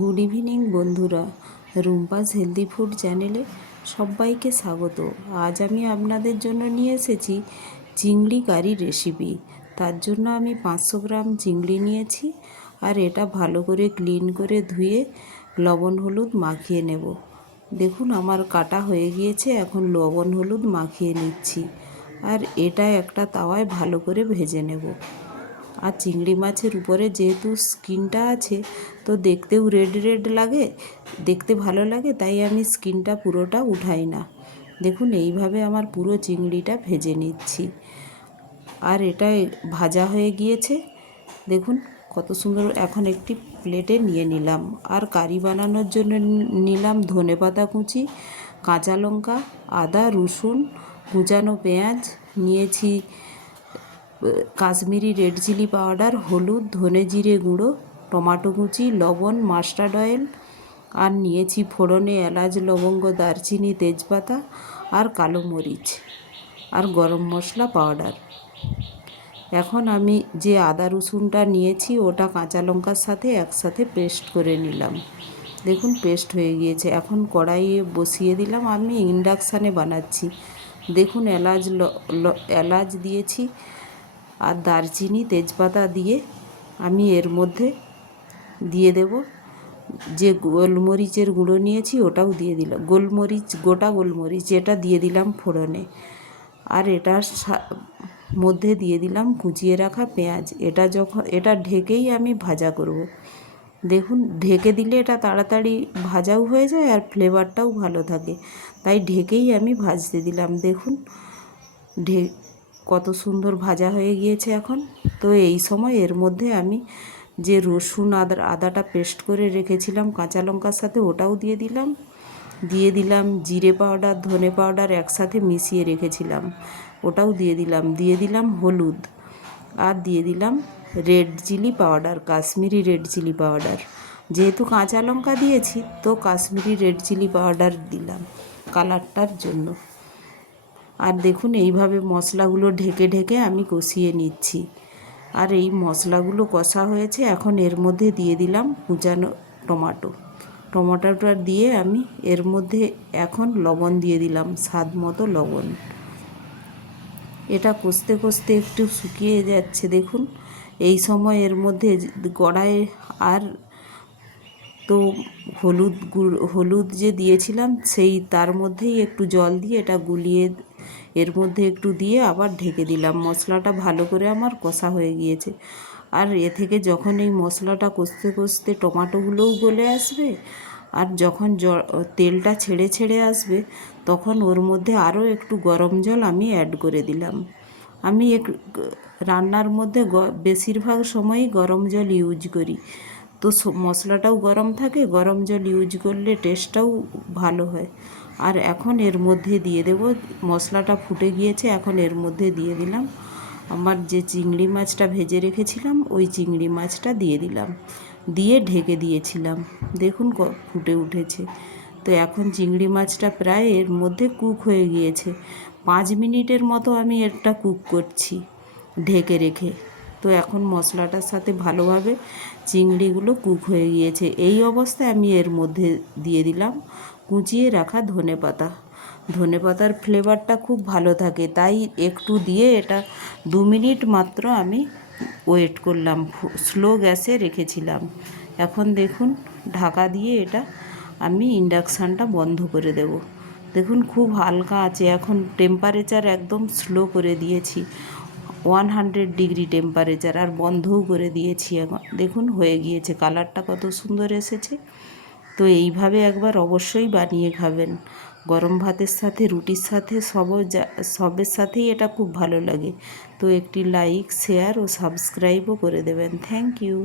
Good evening বন্ধুরা, Rumpa's healthy food চ্যানেলে সবাইকে স্বাগত। আজ আমি আপনাদের জন্য নিয়ে এসেছি চিংড়ি কারি রেসিপি। তার জন্য আমি 500 গ্রাম চিংড়ি নিয়েছি, আর এটা ভালো করে ক্লিন করে ধুয়ে লবণ হলুদ মাখিয়ে নেব। দেখুন আমার কাটা হয়ে গিয়েছে, এখন লবণ হলুদ মাখিয়ে নিচ্ছি, আর এটা একটা তাওয়ায় ভালো করে ভেজে নেব। আর চিংড়ি মাছের উপরে যেহেতু স্কিনটা আছে, তো দেখতেও রেড রেড লাগে, দেখতে ভালো লাগে, তাই আমি স্কিনটা পুরোটা উঠাই না। দেখুন এইভাবে আমার পুরো চিংড়িটা ভেজে নিচ্ছি, আর এটা ভাজা হয়ে গিয়েছে। দেখুন কত সুন্দর। এখন একটি প্লেটে নিয়ে নিলাম, আর কারি বানানোর জন্য নিলাম ধনেপাতা কুচি, কাঁচা লঙ্কা, আদা, রসুন, কুচানো পেঁয়াজ নিয়েছি, কাশ্মীরি রেড চিলি পাউডার, হলুদ, ধনে জিরে গুঁড়ো, টমেটো কুচি, লবণ, মাস্টার্ড অয়েল, আর নিয়েছি ফোড়নে এলাচ, লবঙ্গ, দারচিনি, তেজপাতা, আর কালো মরিচ, আর গরম মশলা পাউডার। এখন আমি যে আদা রসুনটা নিয়েছি ওটা কাঁচা লঙ্কার সাথে একসাথে পেস্ট করে নিলাম। দেখুন পেস্ট হয়ে গিয়েছে। এখন কড়াইয়ে বসিয়ে দিলাম, আমি ইন্ডাকশানে বানাচ্ছি। দেখুন এলাচ দিয়েছি, আর দারচিনি, তেজপাতা দিয়ে আমি এর মধ্যে দিয়ে দেব যে গোলমরিচের গুঁড়ো নিয়েছি ওটাও দিয়ে দিলাম, গোটা গোলমরিচ এটা দিয়ে দিলাম ফোড়নে। আর এটার মধ্যে দিয়ে দিলাম কুচিয়ে রাখা পেঁয়াজ। এটা ঢেকেই আমি ভাজা করব। দেখুন ঢেকে দিলে এটা তাড়াতাড়ি ভাজাও হয়ে যায়, আর ফ্লেভারটাও ভালো থাকে, তাই ঢেকেই আমি ভাজতে দিলাম। দেখুন কত সুন্দর ভাজা হয়ে গিয়েছে এখন। তো এই সময় এর মধ্যে আমি যে রসুন আদাটা পেস্ট করে রেখেছিলাম কাঁচা লঙ্কার সাথে ওটাও দিয়ে দিলাম জিরে পাউডার, ধনে পাউডার একসাথে মিশিয়ে রেখেছিলাম ওটাও দিয়ে দিলাম হলুদ, আর দিয়ে দিলাম red chilli powder, Kashmiri red chilli powder. যেহেতু কাঁচা লঙ্কা দিয়েছি, তো কাশ্মীরি রেড চিলি পাউডার দিলাম কালারটার জন্য। আর দেখুন এইভাবে মশলাগুলো ঢেকে ঢেকে আমি কষিয়ে নিচ্ছি, আর এই মশলাগুলো কষা হয়েছে। এখন এর মধ্যে দিয়ে দিলাম কুচানো টমেটোটা দিয়ে আমি এর মধ্যে এখন লবণ দিয়ে দিলাম, স্বাদ মতো লবণ। এটা কষতে কষতে একটু শুকিয়ে যাচ্ছে। দেখুন এই সময় এর মধ্যে কড়াইয়ে আর তো হলুদ যে দিয়েছিলাম তার মধ্যেই একটু জল দিয়ে এটা গুলিয়ে এর মধ্যে একটু দিয়ে আবার ঢেকে দিলাম। মশলাটা ভালো করে আমার কষা হয়ে গিয়েছে, আর এ থেকে যখন এই মশলাটা কষতে কষতে টমেটোগুলোও গলে আসবে, আর যখন তেলটা ছেড়ে ছেড়ে আসবে, তখন ওর মধ্যে আরও একটু গরম জল আমি অ্যাড করে দিলাম। আমি রান্নার মধ্যে বেশিরভাগ সময়ই গরম জল ইউজ করি, তো মশলাটাও গরম থাকে, গরম জল ইউজ করলে টেস্টটাও ভালো হয়। আর এখন এর মধ্যে দিয়ে দেব, মশলাটা ফুটে গিয়েছে, এখন এর মধ্যে দিয়ে দিলাম আমার যে চিংড়ি মাছটা ভেজে রেখেছিলাম ওই চিংড়ি মাছটা দিয়ে ঢেকে দিয়েছিলাম। দেখুন ফুটে উঠেছে। তো এখন চিংড়ি মাছটা প্রায় এর মধ্যে কুক হয়ে গিয়েছে। 5 মিনিটের মতো আমি এটা কুক করছি ঢেকে রেখে। তো এখন মশলাটার সাথে ভালোভাবে চিংড়িগুলো কুক হয়ে গিয়েছে। এই অবস্থায় আমি এর মধ্যে দিয়ে দিলাম কুচিয়ে রাখা ধনেপাতার ফ্লেভারটা খুব ভালো থাকে, তাই একটু দিয়ে এটা 2 মিনিট মাত্র আমি ওয়েট করলাম, স্লো গ্যাসে রেখেছিলাম। এখন দেখুন ঢাকা দিয়ে এটা আমি ইন্ডাকশানটা বন্ধ করে দেব। দেখুন খুব হালকা আছে, এখন টেম্পারেচার একদম স্লো করে দিয়েছি, 100 ডিগ্রি টেম্পারেচার, আর বন্ধও করে দিয়েছি। এখন দেখুন হয়ে গিয়েছে, কালারটা কত সুন্দর এসেছে। তো এইভাবে একবার অবশ্যই বানিয়ে খাবেন, গরম ভাতের সাথে, রুটির সাথে, সবের সাথেই এটা খুব ভালো লাগে। তো একটি লাইক, শেয়ার ও সাবস্ক্রাইবও করে দেবেন। Thank you.